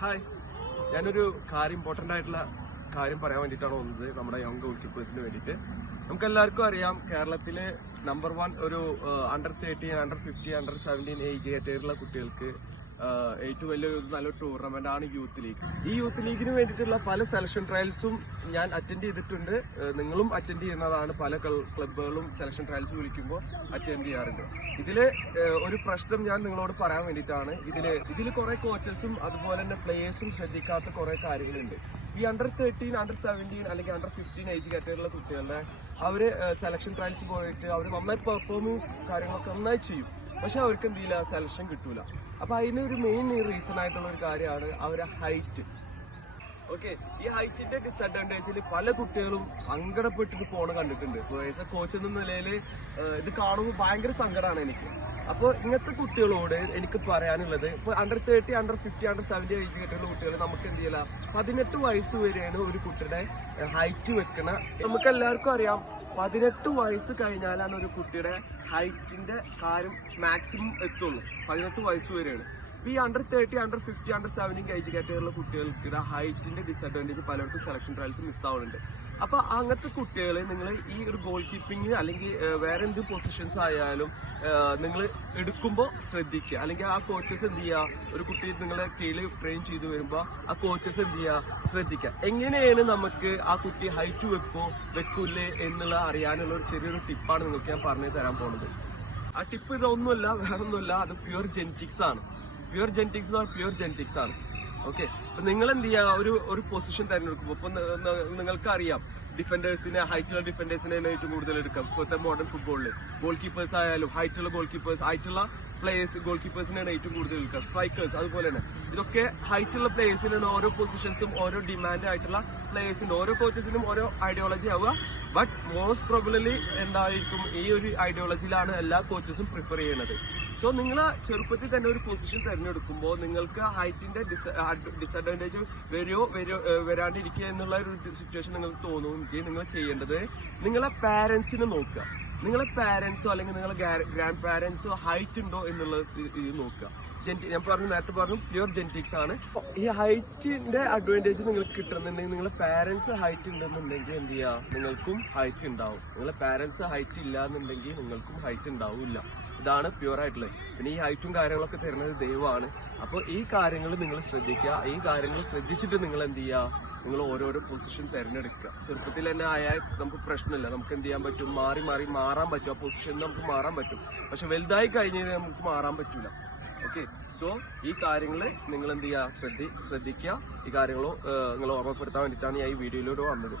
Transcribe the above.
Hi, ഞാനൊരു important ആയിട്ടുള്ള കാര്യം പറയാൻ വേണ്ടിയിട്ടാണ് വന്നത്. നമ്മുടെ യങ് ഗോൾ കീപ്പേഴ്സിന് വേണ്ടിയിട്ട് നമുക്കെല്ലാവർക്കും അറിയാം, കേരളത്തിലെ നമ്പർ 1 ഒരു അണ്ടർ 13, അണ്ടർ 15, അണ്ടർ 17 ഏജ് കാറ്റഗറിയിലുള്ള കുട്ടികൾക്ക് ഏറ്റവും നല്ലൊരു ടൂർണമെന്റ് ആണ് യൂത്ത് ലീഗ്. ഈ യൂത്ത് ലീഗിന് വേണ്ടിയിട്ടുള്ള പല സെലക്ഷൻ ട്രയൽസും ഞാൻ അറ്റൻഡ് ചെയ്തിട്ടുണ്ട്. നിങ്ങളും അറ്റൻഡ് ചെയ്യുന്നതാണ്. പല ക്ലബ്ബുകളും സെലക്ഷൻ ട്രയൽസ് വിളിക്കുമ്പോൾ അറ്റൻഡ് ചെയ്യാറുണ്ട്. ഇതില് ഒരു പ്രശ്നം ഞാൻ നിങ്ങളോട് പറയാൻ വേണ്ടിയിട്ടാണ്. ഇതിൽ കുറെ കോച്ചസും അതുപോലെ തന്നെ പ്ലേയേഴ്സും ശ്രദ്ധിക്കാത്ത കുറെ കാര്യങ്ങളുണ്ട്. ഈ അണ്ടർ 13, അണ്ടർ 17 അല്ലെങ്കിൽ അണ്ടർ 15 ഏജ് കാറ്റഗറിയിലുള്ള കുട്ടികളുടെ അവര് സെലക്ഷൻ ട്രയൽസ് പോയിട്ട് അവർ നന്നായി പെർഫോമും കാര്യങ്ങളൊക്കെ നന്നായി ചെയ്യും. പക്ഷെ അവർക്ക് എന്ത് ചെയ്യില്ല, സെലക്ഷൻ കിട്ടൂല. അപ്പൊ അതിനൊരു മെയിൻ റീസൺ ആയിട്ടുള്ള ഒരു കാര്യമാണ് അവരെ ഹൈറ്റ്. ഓക്കെ, ഈ ഹൈറ്റിന്റെ ഡിസഡ്വാൻറ്റേജിൽ പല കുട്ടികളും സങ്കടപ്പെട്ടിട്ട് പോണ കണ്ടിട്ടുണ്ട്. ഇപ്പോൾ ആസ് എ കോച്ച് എന്ന നിലയിൽ ഇത് കാണുമ്പോൾ ഭയങ്കര സങ്കടമാണ് എനിക്ക്. അപ്പോൾ ഇങ്ങനത്തെ കുട്ടികളോട് എനിക്ക് പറയാനുള്ളത്, ഇപ്പോൾ അണ്ടർ 30, അണ്ടർ 50, അണ്ടർ 70 ഏജ് കേട്ടുള്ള കുട്ടികൾ നമുക്ക് എന്ത് ചെയ്യില്ല, 18 വയസ്സ് വരെയാണ് ഒരു കുട്ടിയുടെ ഹൈറ്റ് വെക്കണ. നമുക്ക് എല്ലാവർക്കും അറിയാം, 18 വയസ്സ് കഴിഞ്ഞാലാണ് ഒരു കുട്ടിയുടെ ഹൈറ്റിന്റെ കാര്യം മാക്സിമം എത്തുള്ളൂ. 18 വയസ്സ് വരെയാണ്. ഈ അണ്ടർ 30, അണ്ടർ 50, അണ്ടർ 70 ഏജ് കാറ്റഗറിയിലുള്ള കുട്ടികൾക്ക് ഹൈറ്റിന്റെ ഡിസഡ്വാൻറ്റേജ് പലർക്കും സെലക്ഷൻ ട്രയൽസ് മിസ്സാവുന്നുണ്ട്. അപ്പൊ അങ്ങനത്തെ കുട്ടികളെ നിങ്ങൾ ഈ ഒരു ഗോൾ കീപ്പിംഗ് അല്ലെങ്കിൽ വേറെ എന്ത് പൊസിഷൻസ് ആയാലും നിങ്ങൾ എടുക്കുമ്പോൾ ശ്രദ്ധിക്കുക. അല്ലെങ്കിൽ ആ കോച്ചസ് എന്ത് ചെയ്യുക, ഒരു കുട്ടി നിങ്ങളെ കീഴിൽ ട്രെയിൻ ചെയ്ത് വരുമ്പോൾ ആ കോച്ചസ് എന്ത് ചെയ്യുക, ശ്രദ്ധിക്കുക. എങ്ങനെയാണ് നമുക്ക് ആ കുട്ടി ഹൈറ്റ് വെക്കൂലേ എന്നുള്ള അറിയാനുള്ള ഒരു ചെറിയൊരു ടിപ്പാണ് നിങ്ങൾക്ക് ഞാൻ പറഞ്ഞു തരാൻ പോകുന്നത്. ആ ടിപ്പ് ഇതൊന്നുമല്ല, വേറൊന്നുമല്ല, അത് പ്യുവർ ജെനറ്റിക്സ് ആണ്. പ്യുവർ ജെനറ്റിക്സ് ആണ്. ഓക്കെ, അപ്പൊ നിങ്ങൾ എന്ത് ചെയ്യുക, ഒരു പൊസിഷൻ തിരഞ്ഞെടുക്കുമ്പോൾ ഇപ്പൊ നിങ്ങൾക്ക് അറിയാം, ഹൈറ്റുള്ള ഡിഫൻഡേഴ്സിനെ ഏറ്റവും കൂടുതൽ എടുക്കാം. ഇപ്പോഴത്തെ മോഡേൺ ഫുട്ബോളിൽ ഗോൾ കീപ്പേഴ്സ് ആയാലും ഹൈറ്റുള്ള പ്ലേയേഴ്സ് ഗോൾ കീപ്പേഴ്സിനാണ് ഏറ്റവും കൂടുതൽ എടുക്കുക. സ്ട്രൈക്കേഴ്സ് അതുപോലെ തന്നെ. ഇതൊക്കെ ഹൈറ്റുള്ള പ്ലേയേഴ്സിനാണ്. ഓരോ പൊസിഷൻസും ഓരോ ഡിമാൻഡ് ആയിട്ടുള്ള പ്ലേയേഴ്സിന്റെ ഓരോ കോച്ചസിനും ഓരോ ഐഡിയോളജി ആവുക. ബട്ട് മോസ്റ്റ് പ്രോബബ്ലി എന്തായിരിക്കും, ഈ ഒരു ഐഡിയോളജിയിലാണ് എല്ലാ കോച്ചസും പ്രിഫർ ചെയ്യുന്നത്. സോ നിങ്ങൾ ചെറുപ്പത്തിൽ തന്നെ ഒരു പൊസിഷൻ തിരഞ്ഞെടുക്കുമ്പോൾ നിങ്ങൾക്ക് ഹൈറ്റിന്റെ ഡിസഡ്വാൻറ്റേജ് വരാണ്ടിരിക്കുക എന്നുള്ള ഒരു സിറ്റുവേഷൻ നിങ്ങൾക്ക് തോന്നുമെങ്കിൽ നിങ്ങൾ ചെയ്യേണ്ടത്, നിങ്ങളെ പാരന്റ്സിനെ നോക്കുക. നിങ്ങളെ പാരന്റ്സോ അല്ലെങ്കിൽ നിങ്ങളെ ഗ്രാൻഡ് പാരന്റ്സോ ഹൈറ്റ് ഉണ്ടോ എന്നുള്ളത് നോക്കുക. ഞാൻ നേരത്തെ പറഞ്ഞു പ്യുവർ ജെനറ്റിക്സ് ആണ്. ഈ ഹൈറ്റിന്റെ അഡ്വാൻറ്റേജ് നിങ്ങൾക്ക് കിട്ടുന്നുണ്ടെങ്കിൽ, നിങ്ങളെ പാരന്റ്സ് ഹൈറ്റ് ഉണ്ടെന്നുണ്ടെങ്കിൽ എന്ത് ചെയ്യുക, നിങ്ങൾക്കും ഹൈറ്റ് ഉണ്ടാവും. നിങ്ങളെ പാരന്റ്സ് ഹൈറ്റ് ഇല്ല എന്നുണ്ടെങ്കിൽ നിങ്ങൾക്കും ഹൈറ്റ് ഉണ്ടാവില്ല. ഇതാണ് പ്യുവർ ആയിട്ടുള്ളത്. പിന്നെ ഈ ഹൈറ്റും കാര്യങ്ങളൊക്കെ തരുന്നത് ദൈവമാണ്. അപ്പോൾ ഈ കാര്യങ്ങൾ നിങ്ങൾ ശ്രദ്ധിക്കുക. ഈ കാര്യങ്ങൾ ശ്രദ്ധിച്ചിട്ട് നിങ്ങൾ എന്ത് ചെയ്യുക, നിങ്ങൾ ഓരോരോ പൊസിഷൻ തിരഞ്ഞെടുക്കുക. ചെറുപ്പത്തിൽ തന്നെ ആയാൽ നമുക്ക് പ്രശ്നമില്ല, നമുക്ക് എന്ത് ചെയ്യാൻ പറ്റും, മാറാൻ പറ്റും. ആ പൊസിഷനിൽ നമുക്ക് മാറാൻ പറ്റും. പക്ഷെ വലുതായി കഴിഞ്ഞാൽ നമുക്ക് മാറാൻ പറ്റൂല. ഓക്കെ, സോ ഈ കാര്യങ്ങൾ നിങ്ങൾ എന്ത് ചെയ്യുക, ശ്രദ്ധിക്കുക. ഈ കാര്യങ്ങൾ നിങ്ങൾ ഓർമ്മപ്പെടുത്താൻ വേണ്ടിയിട്ടാണ് ഞാൻ ഈ വീഡിയോയിലൂടെ വന്നത്.